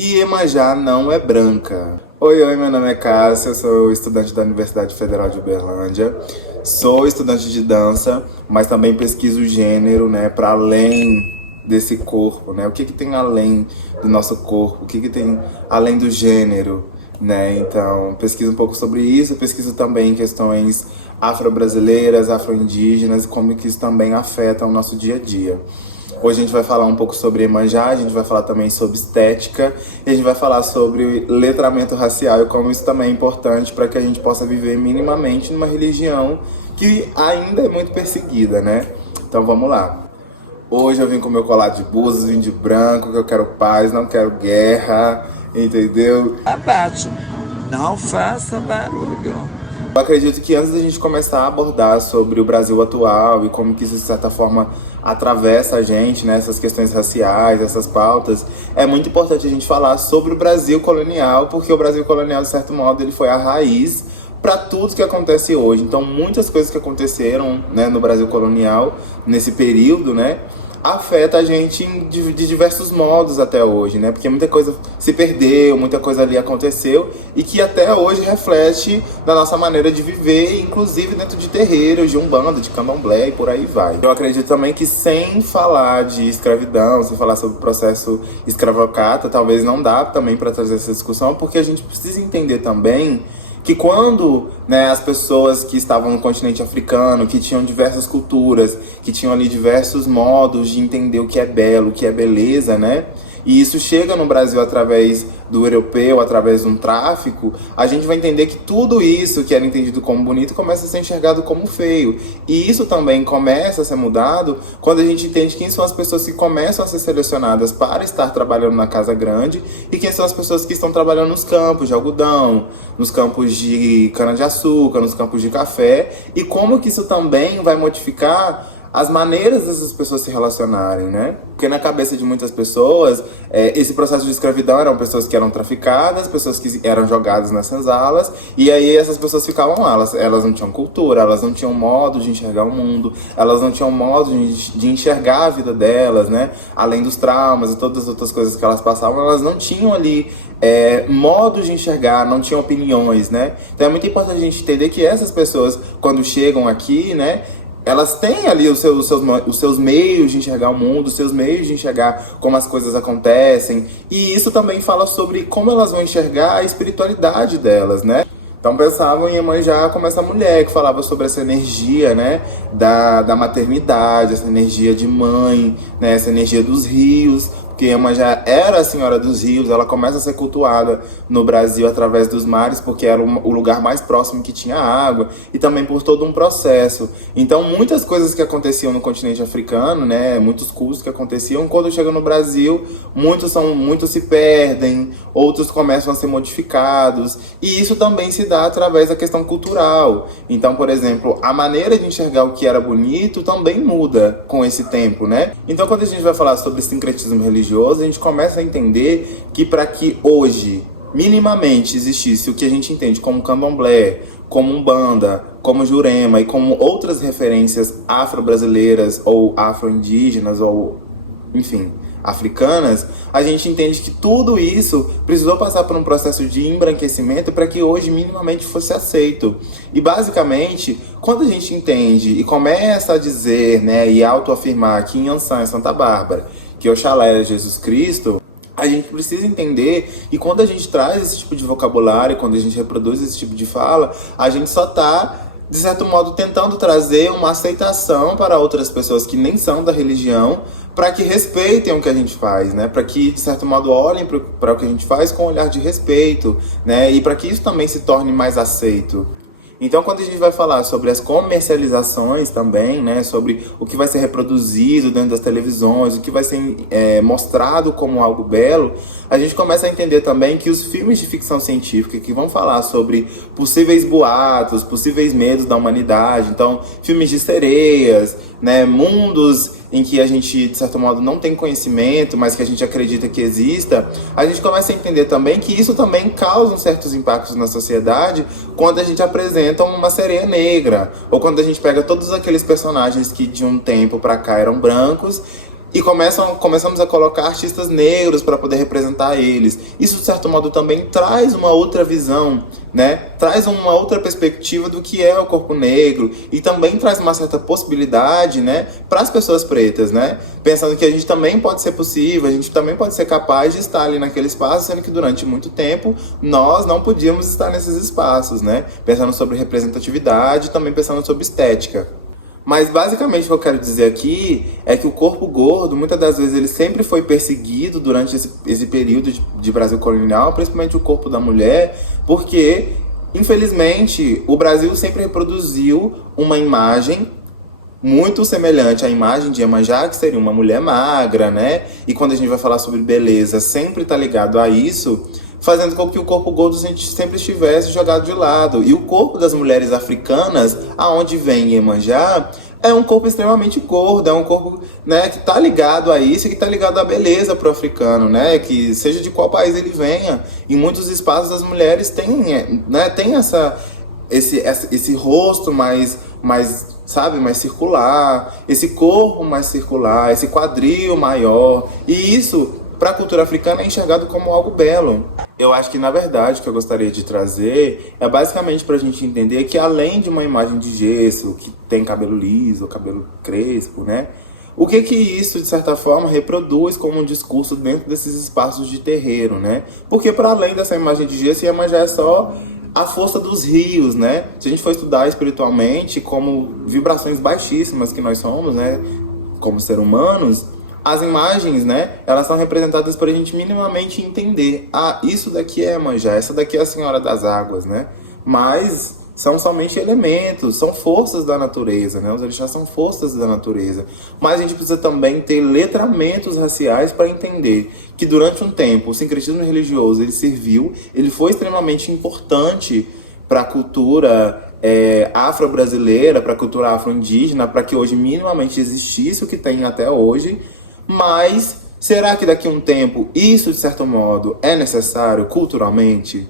E Iemanjá não é branca. Oi, meu nome é Cássia, eu sou estudante da Universidade Federal de Uberlândia. Sou estudante de dança, mas também pesquiso gênero, né, para além desse corpo, né? O que tem além do nosso corpo? O que tem além do gênero, né? Então, pesquiso um pouco sobre isso, pesquiso também questões afro-brasileiras, afro-indígenas e como que isso também afeta o nosso dia a dia. Hoje a gente vai falar um pouco sobre Iemanjá, a gente vai falar também sobre estética e a gente vai falar sobre letramento racial e como isso também é importante para que a gente possa viver minimamente numa religião que ainda é muito perseguida, né? Então vamos lá. Hoje eu vim com meu colar de búzios, vim de branco, que eu quero paz, não quero guerra, entendeu? Abaixo, não faça barulho. Eu acredito que antes da gente começar a abordar sobre o Brasil atual e como que isso, de certa forma, atravessa a gente, né, essas questões raciais, essas pautas, é muito importante a gente falar sobre o Brasil colonial, porque o Brasil colonial, de certo modo, ele foi a raiz para tudo que acontece hoje. Então, muitas coisas que aconteceram, né, no Brasil colonial, nesse período, né, afeta a gente de diversos modos até hoje, né? Porque muita coisa se perdeu, muita coisa ali aconteceu e que até hoje reflete na nossa maneira de viver, inclusive dentro de terreiros, de umbanda, de candomblé e por aí vai. Eu acredito também que sem falar de escravidão, sem falar sobre o processo escravocrata, talvez não dá também para trazer essa discussão, porque a gente precisa entender também que quando, né, as pessoas que estavam no continente africano, que tinham diversas culturas, que tinham ali diversos modos de entender o que é belo, o que é beleza, né? E isso chega no Brasil através do europeu, através de um tráfico, a gente vai entender que tudo isso que era entendido como bonito começa a ser enxergado como feio. E isso também começa a ser mudado quando a gente entende quem são as pessoas que começam a ser selecionadas para estar trabalhando na casa grande e quem são as pessoas que estão trabalhando nos campos de algodão, nos campos de cana-de-açúcar, nos campos de café, e como que isso também vai modificar as maneiras dessas pessoas se relacionarem, né? Porque na cabeça de muitas pessoas, esse processo de escravidão eram pessoas que eram traficadas, pessoas que eram jogadas nas senzalas, e aí essas pessoas ficavam lá, elas não tinham cultura, elas não tinham modo de enxergar o mundo, elas não tinham modo de enxergar a vida delas, né? Além dos traumas e todas as outras coisas que elas passavam, elas não tinham ali modos de enxergar, não tinham opiniões, né? Então é muito importante a gente entender que essas pessoas, quando chegam aqui, né, elas têm ali os seus meios de enxergar o mundo, os seus meios de enxergar como as coisas acontecem. E isso também fala sobre como elas vão enxergar a espiritualidade delas, né? Então pensavam em Iemanjá como essa mulher que falava sobre essa energia, né, da maternidade, essa energia de mãe, né, essa energia dos rios. Porque Iemanjá era a senhora dos rios, ela começa a ser cultuada no Brasil através dos mares, porque era o lugar mais próximo que tinha água, e também por todo um processo. Então, muitas coisas que aconteciam no continente africano, né, muitos cultos que aconteciam, quando chegam no Brasil, muitos se perdem, outros começam a ser modificados, e isso também se dá através da questão cultural. Então, por exemplo, a maneira de enxergar o que era bonito também muda com esse tempo, né? Então, quando a gente vai falar sobre sincretismo religioso, a gente começa a entender que para que hoje, minimamente, existisse o que a gente entende como candomblé, como umbanda, como jurema e como outras referências afro-brasileiras ou afro-indígenas ou, enfim, africanas, a gente entende que tudo isso precisou passar por um processo de embranquecimento para que hoje minimamente fosse aceito. E basicamente, quando a gente entende e começa a dizer, né, e autoafirmar que Inhansã é Santa Bárbara, que Oxalá é Jesus Cristo, a gente precisa entender, e quando a gente traz esse tipo de vocabulário, quando a gente reproduz esse tipo de fala, a gente só está, de certo modo, tentando trazer uma aceitação para outras pessoas que nem são da religião, para que respeitem o que a gente faz, né? Para que, de certo modo, olhem para o que a gente faz com um olhar de respeito, né? E para que isso também se torne mais aceito. Então, quando a gente vai falar sobre as comercializações também, né, sobre o que vai ser reproduzido dentro das televisões, o que vai ser mostrado como algo belo, a gente começa a entender também que os filmes de ficção científica que vão falar sobre possíveis boatos, possíveis medos da humanidade, então, filmes de sereias, né, mundos em que a gente, de certo modo, não tem conhecimento, mas que a gente acredita que exista, a gente começa a entender também que isso também causa certos impactos na sociedade quando a gente apresenta uma sereia negra, ou quando a gente pega todos aqueles personagens que de um tempo pra cá eram brancos, E começamos a colocar artistas negros para poder representar eles. Isso, de certo modo, também traz uma outra visão, né? Traz uma outra perspectiva do que é o corpo negro. E também traz uma certa possibilidade, né, para as pessoas pretas, né? Pensando que a gente também pode ser possível, a gente também pode ser capaz de estar ali naquele espaço, sendo que durante muito tempo nós não podíamos estar nesses espaços, né? Pensando sobre representatividade, também pensando sobre estética. Mas basicamente o que eu quero dizer aqui é que o corpo gordo, muitas das vezes, ele sempre foi perseguido durante esse período de Brasil colonial, principalmente o corpo da mulher, porque, infelizmente, o Brasil sempre reproduziu uma imagem muito semelhante à imagem de Iemanjá, que seria uma mulher magra, né? E quando a gente vai falar sobre beleza, sempre está ligado a isso, fazendo com que o corpo gordo sempre estivesse jogado de lado. E o corpo das mulheres africanas, aonde vem Iemanjá, é um corpo extremamente gordo, é um corpo, né, que está ligado a isso, que está ligado à beleza pro africano, né, que seja de qual país ele venha. Em muitos espaços as mulheres têm, né, tem esse rosto mais, sabe, mais circular, esse corpo mais circular, esse quadril maior, e isso, para a cultura africana, é enxergado como algo belo. Eu acho que, na verdade, o que eu gostaria de trazer é basicamente para a gente entender que, além de uma imagem de gesso, que tem cabelo liso, cabelo crespo, né? O que isso, de certa forma, reproduz como um discurso dentro desses espaços de terreiro, né? Porque, para além dessa imagem de gesso, Iemanjá é só a força dos rios, né? Se a gente for estudar espiritualmente, como vibrações baixíssimas que nós somos, né? Como seres humanos, as imagens, né, elas são representadas para a gente minimamente entender. Ah, isso daqui é Iemanjá, essa daqui é a Senhora das Águas, né? Mas são somente elementos, são forças da natureza, né? Os orixás são forças da natureza. Mas a gente precisa também ter letramentos raciais para entender que durante um tempo o sincretismo religioso ele serviu, ele foi extremamente importante para a cultura afro-brasileira, para a cultura afro-indígena, para que hoje minimamente existisse o que tem até hoje. Mas será que daqui a um tempo isso, de certo modo, é necessário culturalmente?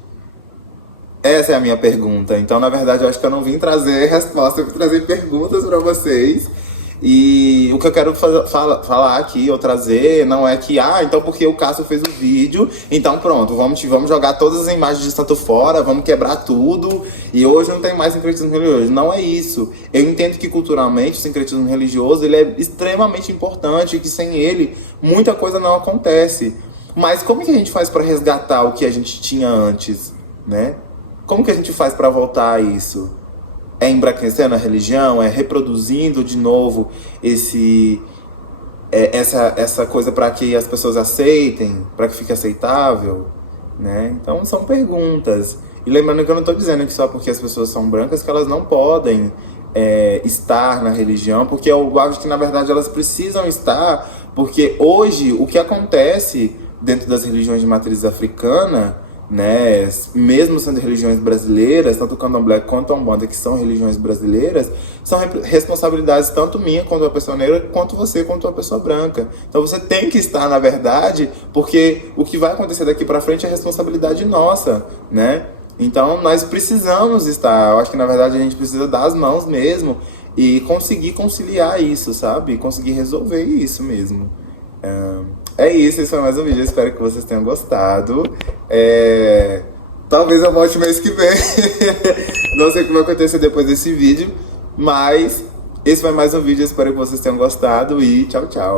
Essa é a minha pergunta. Então, na verdade, eu acho que eu não vim trazer respostas, eu vim trazer perguntas para vocês. E o que eu quero falar aqui, ou trazer, não é que, então porque o Cássio fez o vídeo, então pronto, vamos jogar todas as imagens de santo fora, vamos quebrar tudo, e hoje não tem mais sincretismo religioso. Não é isso. Eu entendo que culturalmente o sincretismo religioso ele é extremamente importante, e que sem ele muita coisa não acontece. Mas como que a gente faz para resgatar o que a gente tinha antes, né? Como que a gente faz para voltar a isso? É embranquecendo a religião? É reproduzindo de novo essa coisa para que as pessoas aceitem? Para que fique aceitável? Né? Então são perguntas. E lembrando que eu não estou dizendo que só porque as pessoas são brancas que elas não podem estar na religião, porque eu acho que na verdade elas precisam estar, porque hoje o que acontece dentro das religiões de matriz africana, né, mesmo sendo religiões brasileiras, tanto o candomblé quanto a umbanda, que são religiões brasileiras, são responsabilidades tanto minha quanto uma pessoa negra, quanto você quanto uma pessoa branca. Então você tem que estar, na verdade, porque o que vai acontecer daqui pra frente é responsabilidade nossa, né? Então nós precisamos estar. Eu acho que na verdade a gente precisa dar as mãos mesmo e conseguir conciliar isso, sabe? Conseguir resolver isso mesmo. É isso, esse foi mais um vídeo, eu espero que vocês tenham gostado. Talvez eu volte mês que vem. Não sei o que vai acontecer depois desse vídeo, mas esse foi mais um vídeo, eu espero que vocês tenham gostado e tchau, tchau.